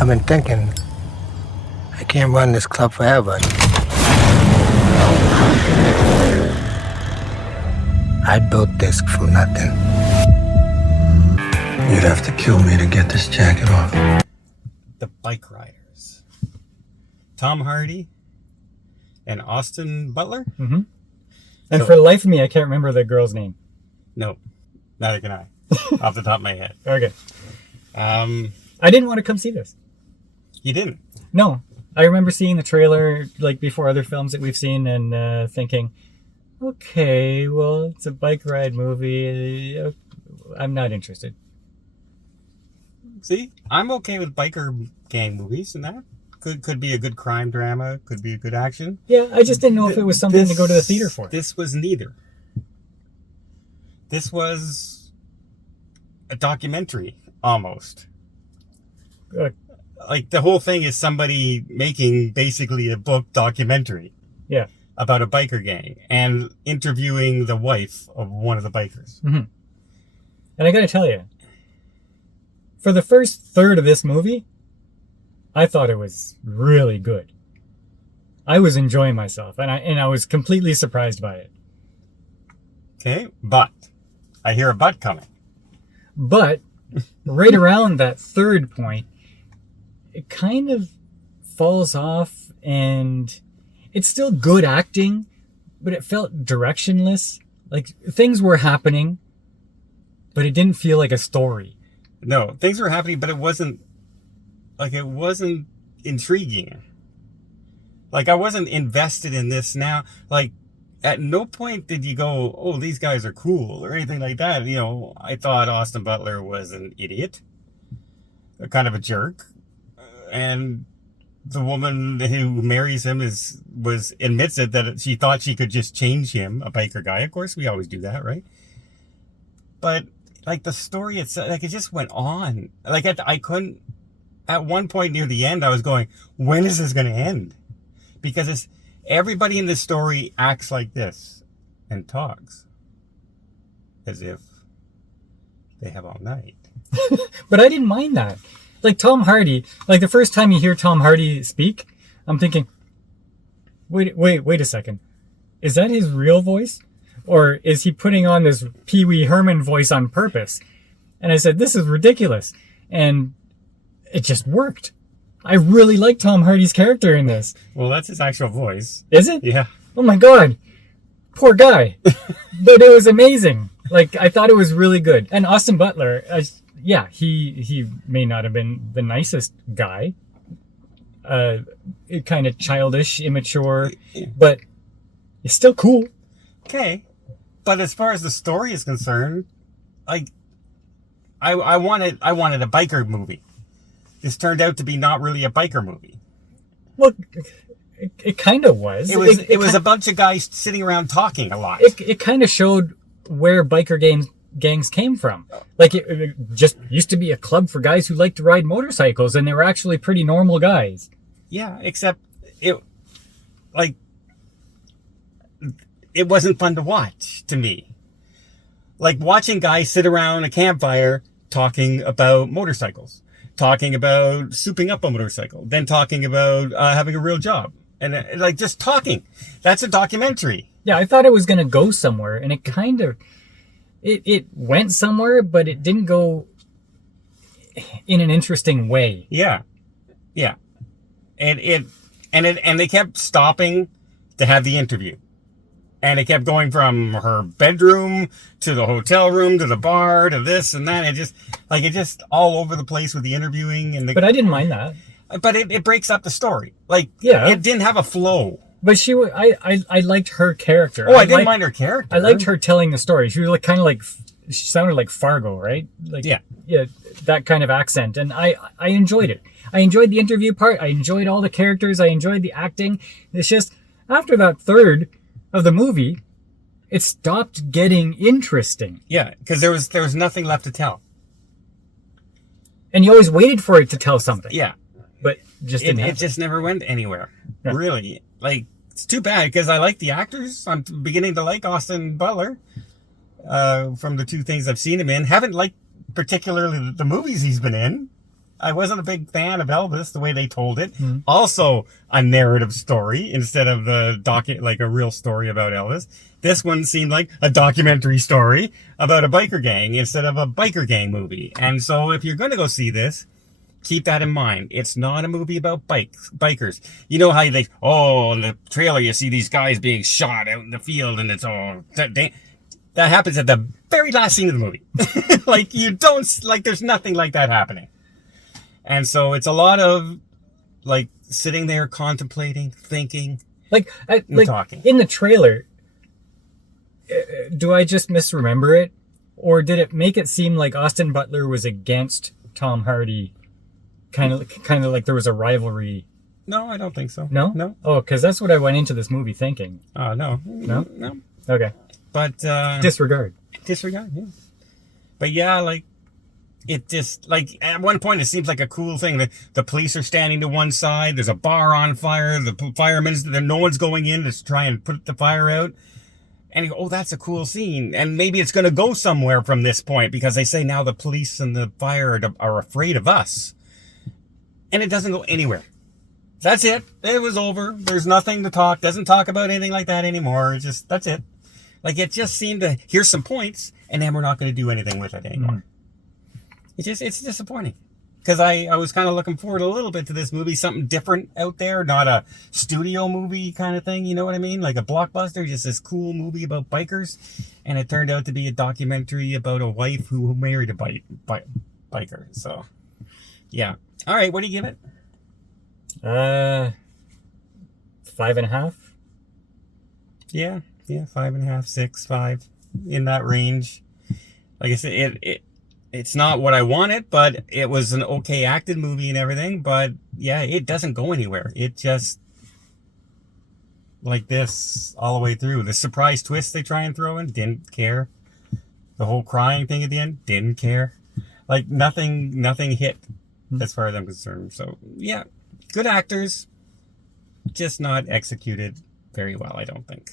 I've been thinking, I can't run this club forever. I built this from nothing. You'd have to kill me to get this jacket off. The Bikeriders. Tom Hardy and Austin Butler? Mm-hmm. And for the life of me, I can't remember the girl's name. No, neither can I. Off the top of my head. Okay. I didn't want to come see this. You didn't? No. I remember seeing the trailer like before other films that we've seen and thinking, okay, well, it's a bike ride movie. I'm not interested. See, I'm okay with biker gang movies and that. Could be a good crime drama. Could be a good action. Yeah, I just didn't know if it was something to go to the theater for. This was neither. This was a documentary, almost. Like, the whole thing is somebody making basically a book documentary. Yeah. About a biker gang and interviewing the wife of one of the bikers. Mm-hmm. And I gotta tell you, for the first third of this movie, I thought it was really good. I was enjoying myself, and I was completely surprised by it. Okay, but I hear a but coming. But right around that third point, it kind of falls off, and it's still good acting, but it felt directionless. Like, things were happening, but it didn't feel like a story. No, things were happening, but it wasn't intriguing. Like, I wasn't invested in this now. Like, at no point did you go, oh, these guys are cool or anything like that. You know, I thought Austin Butler was an idiot, a kind of a jerk. And the woman who marries him admits it, that she thought she could just change him, a biker guy. Of course, we always do that, right? But, like, the story itself, like, it just went on. Like, I couldn't, at one point near the end, I was going, when is this going to end? Because everybody in this story acts like this and talks as if they have all night. But I didn't mind that. Like, Tom Hardy, like, the first time you hear Tom Hardy speak, I'm thinking, wait a second. Is that his real voice? Or is he putting on this Pee Wee Herman voice on purpose? And I said, this is ridiculous. And it just worked. I really like Tom Hardy's character in this. Well, that's his actual voice. Is it? Yeah. Oh my God. Poor guy. But it was amazing. Like, I thought it was really good. And Austin Butler, yeah, he may not have been the nicest guy. Kind of childish, immature, but it's still cool. Okay. But as far as the story is concerned, like, I wanted a biker movie. This turned out to be not really a biker movie. Well, it kind of was. It was a bunch of guys sitting around talking a lot. It kind of showed where biker gangs came from. Like, it just used to be a club for guys who liked to ride motorcycles, and they were actually pretty normal guys. Yeah, except it wasn't fun to watch to me. Like, watching guys sit around a campfire talking about motorcycles, talking about souping up a motorcycle, then talking about having a real job, and like, just talking. That's a documentary. Yeah, I thought it was going to go somewhere, and it kind of it went somewhere, but it didn't go in an interesting way. Yeah, yeah, and they kept stopping to have the interview. And it kept going from her bedroom to the hotel room to the bar to this and that. It just all over the place with the interviewing But I didn't mind that. But it breaks up the story. Like, yeah, it didn't have a flow. But I liked her character. Oh, I didn't mind her character. I liked her telling the story. She was like kind of like, she sounded like Fargo, right? Like, yeah, that kind of accent, and I enjoyed it. I enjoyed the interview part. I enjoyed all the characters. I enjoyed the acting. It's just after that third of the movie, it stopped getting interesting. Yeah, because there was nothing left to tell. And you always waited for it to tell something. Yeah. But it just never went anywhere. Yeah. Really. Like, it's too bad, because I like the actors. I'm beginning to like Austin Butler from the two things I've seen him in. Haven't liked particularly the movies he's been in. I wasn't a big fan of Elvis, the way they told it. Also a narrative story instead of the like a real story about Elvis. This one seemed like a documentary story about a biker gang instead of a biker gang movie. And so if you're going to go see this, keep that in mind. It's not a movie about bikers. You know how you think, oh, in the trailer you see these guys being shot out in the field and it's all... That happens at the very last scene of the movie. Like, you don't... Like, there's nothing like that happening. And so it's a lot of, like, sitting there contemplating, thinking, like talking. In the trailer, do I just misremember it? Or did it make it seem like Austin Butler was against Tom Hardy? Kind of like there was a rivalry. No, I don't think so. No? No. Oh, because that's what I went into this movie thinking. Oh, no. No? No. Okay. But, Disregard, yeah. But yeah, like, it just, like, at one point it seems like a cool thing. The police are standing to one side, there's a bar on fire, the firemen's there, no one's going in to try and put the fire out. And you go, oh, that's a cool scene. And maybe it's going to go somewhere from this point, because they say now the police and the fire are afraid of us. And it doesn't go anywhere. That's it. It was over. There's nothing to talk. Doesn't talk about anything like that anymore. It's just, that's it. Like, it just seemed to, here's some points, and then we're not going to do anything with it anymore. It's disappointing. Because I was kind of looking forward a little bit to this movie, something different out there, not a studio movie kind of thing, you know what I mean? Like a blockbuster, just this cool movie about bikers. And it turned out to be a documentary about a wife who married a biker. So, yeah. All right, what do you give it? 5.5. Yeah, 5.5, 6, 5, in that range. Like I said, it's not what I wanted, but it was an okay acted movie and everything. But yeah, it doesn't go anywhere. It just like this all the way through. The surprise twist they try and throw in, didn't care. The whole crying thing at the end, didn't care. Like nothing hit as far as I'm concerned. So yeah, good actors, just not executed very well, I don't think.